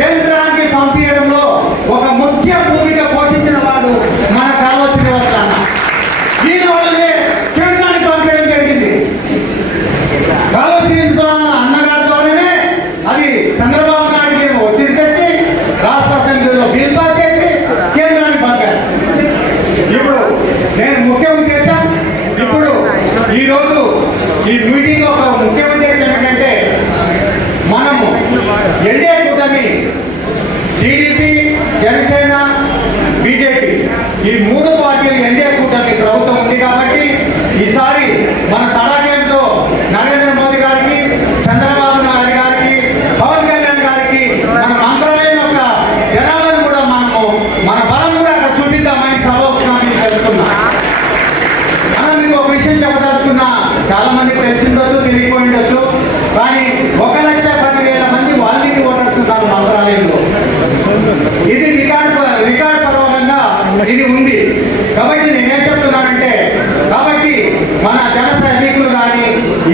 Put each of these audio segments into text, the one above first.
కేంద్రానికి పంపించడంలో ఒక ముఖ్య భూమిక పోషించిన వాడు మన కావాల్సిన వస్తాను దీనివల్లనే కేంద్రానికి పంపించడం జరిగింది. కావాల్సిన అన్నగారి ద్వారానే అది చంద్రబాబు నాయుడు ఏమో ఒత్తిడి తెచ్చి రాష్ట్ర అసెంబ్లీలో బిల్ పాస్ చేసి కేంద్రానికి పంపారు. ఇప్పుడు నేను ముఖ్య ఉద్దేశం ఇప్పుడు ఈ రోజు ఈ మీటింగ్ ఒక ముఖ్య ఉద్దేశం ఏంటంటే మనము ఎన్డీఏ కూటమి టీడీపీ జనసేన బీజేపీ ఈ మూడు పార్టీలు ఎన్డీఏ కూటమి ప్రభుత్వం ఉంది కాబట్టి ఈసారి మన తడాకేంతో నరేంద్ర మోదీ గారికి చంద్రబాబు నాయుడు గారికి పవన్ కళ్యాణ్ గారికి మన మంత్రాలయం యొక్క జనాలను కూడా మనము మన బలం కూడా అక్కడ చూపిద్దామని సర్వోత్సవాన్ని తెలుసుకున్నాం అలా మీకు ఒక విషయం చెప్పదలుచుకున్నా చాలా మందికి తెలిసిండొచ్చు తెలియకపోయిండొచ్చు కానీ ఒక లక్ష పది వేల మంది వాల్మీకి ఓటర్స్తున్నారు మంత్రాలయంలో ఇది రికార్డ్ రికార్డ్ పర్వకంగా ఇది ఉంది. కాబట్టి నేనేం చెప్తున్నానంటే కాబట్టి మన జన సైనికులు కానీ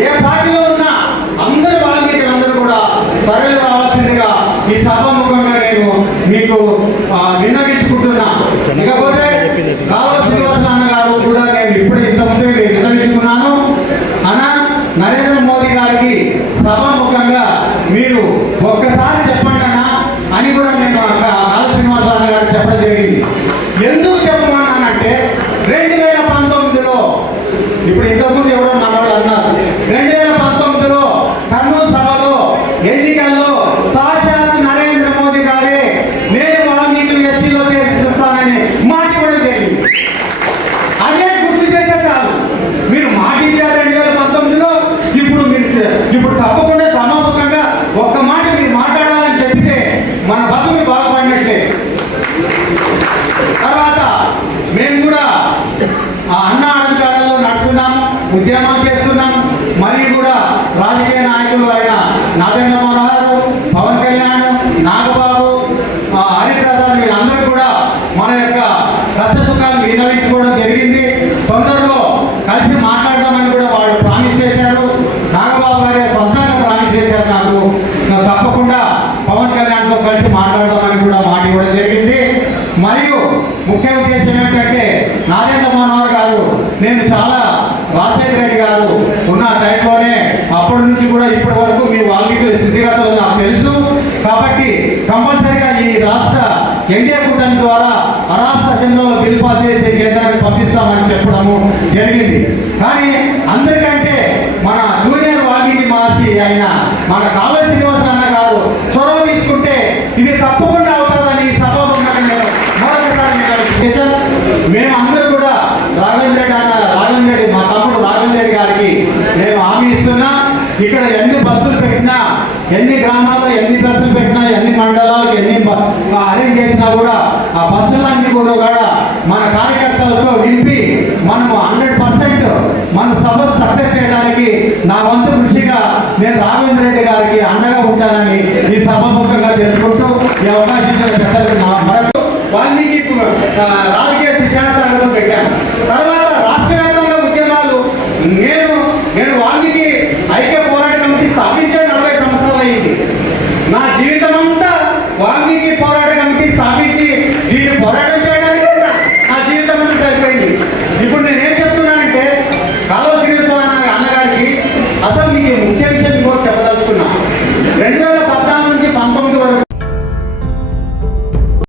ఏ పార్టీలో ఉన్నా అందరు వాల్మీకులందరూ కూడా తరలి రావాల్సిందిగా ఈ సభాముఖంగా నేను మీకు విన్నవించుకుంటున్నా. ఇకపోతే కావాలి శ్రీనివాసరావు గారు కూడా నేను ఇప్పుడు ఇంతకుముందే విన్నవించుకున్నాను. అన్న నరేంద్ర మోదీ గారికి సభాముఖంగా మీరు ఒక్కసారి చెప్పండి అన్న అని కూడా నేను అక్కడ చెప్పడం జరిగింది ఎందుకు చెప్పమన్నానంటే రెండు వేల పంతొమ్మిదిలో ఇప్పుడు ఇంతకుముందు ఎవరో మనవాళ్ళు అన్నారు రెండు వేల పంతొమ్మిదిలో కర్నూలు సభలో ఎన్నికల్లో సాక్షాత్ నరేంద్ర మోదీ గారే నేను వాల్మీకులు ఎస్టీలో చేర్చుతానని మాట ఇవ్వడం జరిగింది అదే గుర్తు చేస్తే చాలు మీరు మాట ఇచ్చారు రెండు వేల పంతొమ్మిదిలో ఇప్పుడు మీరు చే- ఇప్పుడు తప్పకుండా సమాపకంగా ఒక్క మాట మీరు మాట్లాడాలని చెప్తే మన బతుకులు బాగుపడినట్లే తర్వాత మేము కూడా ఆ అన్న అడుగుజాడల్లో నడుస్తున్నాం ఉద్యమం మరి కూడా రాజకీయ నాయకులు అయిన నాగేంద్ర మనోహర్ పవన్ కళ్యాణ్ నాగబాబు హరిప్రసాద్ వీళ్ళందరూ కూడా మన యొక్క కష్ట సుఖాలు వినవించుకోవడం జరిగింది. తొందరలో కలిసి మాట్లాడదామని కూడా వాళ్ళు ప్రామిస్ చేశారు. నాగబాబు గారి సొంతంగా ప్రామిస్ చేశారు నాకు. నాకు తప్పకుండా పవన్ కళ్యాణ్తో కలిసి మాట్లాడదామని కూడా మాట ఇవ్వడం జరిగింది. మరియు ముఖ్య ఉద్దేశం ఏమిటంటే నాగేంద్ర మనోహర్ గారు నేను చాలా రాజశేఖర రెడ్డి గారు ఉన్న టైంలోనే అప్పటి నుంచి కూడా ఇప్పటి వరకు మీ వాల్మీకి స్థితిగతులు నాకు తెలుసు. కాబట్టి కంపల్సరిగా ఈ రాష్ట్ర ఎన్డీఏ కూటమి ద్వారా అరాష్ట్ర రాష్ట్ర అసెంబ్లీలో బిల్ పాస్ చేసే కేంద్రాన్ని పంపిస్తామని చెప్పడము జరిగింది. కానీ అందరికంటే మన జూనియర్ వాల్మీకి మహర్షి అయిన మన కావ్య శ్రీనివాస అన్న గారు చొరవ తీసుకుంటే ఇది తప్పకుండా అవుతుందని సభాముఖంగా నేను మరొకసారి మీకు చేశాను మేమందరూ కూడా రాఘవేంద్ర రెడ్డి అన్న రాఘవేంద్ర రెడ్డి మా తమ్ముడు రాఘవేంద్ర రెడ్డి గారికి నేను హామీ ఇస్తున్నా ఇక్కడ ఎన్ని బస్సులు పెట్టినా ఎన్ని గ్రామాల్లో ఎన్ని బస్సులు పెట్టినా ఎన్ని మండలాలకు ఎన్ని అరేంజ్ చేసినా కూడా ఆ బస్సులన్నీ కూడా కూడా మన కార్యకర్తలతో నింపి మనము హండ్రెడ్ పర్సెంట్ మన సభ సక్సెస్ చేయడానికి నా వంతు కృషిగా నేను రాఘవేంద్ర రెడ్డి గారికి అండగా ఉంటానని ఈ సభాముఖంగా తెలుసుకుంటూ ఈ అవకాశం ఇచ్చిన పెద్దలకు నా మరొక వాల్మీకి పోరాట కమిటీ స్థాపించి దీన్ని పోరాటం చేయడానికి నా జీవితం సరిపోయింది. ఇప్పుడు నేను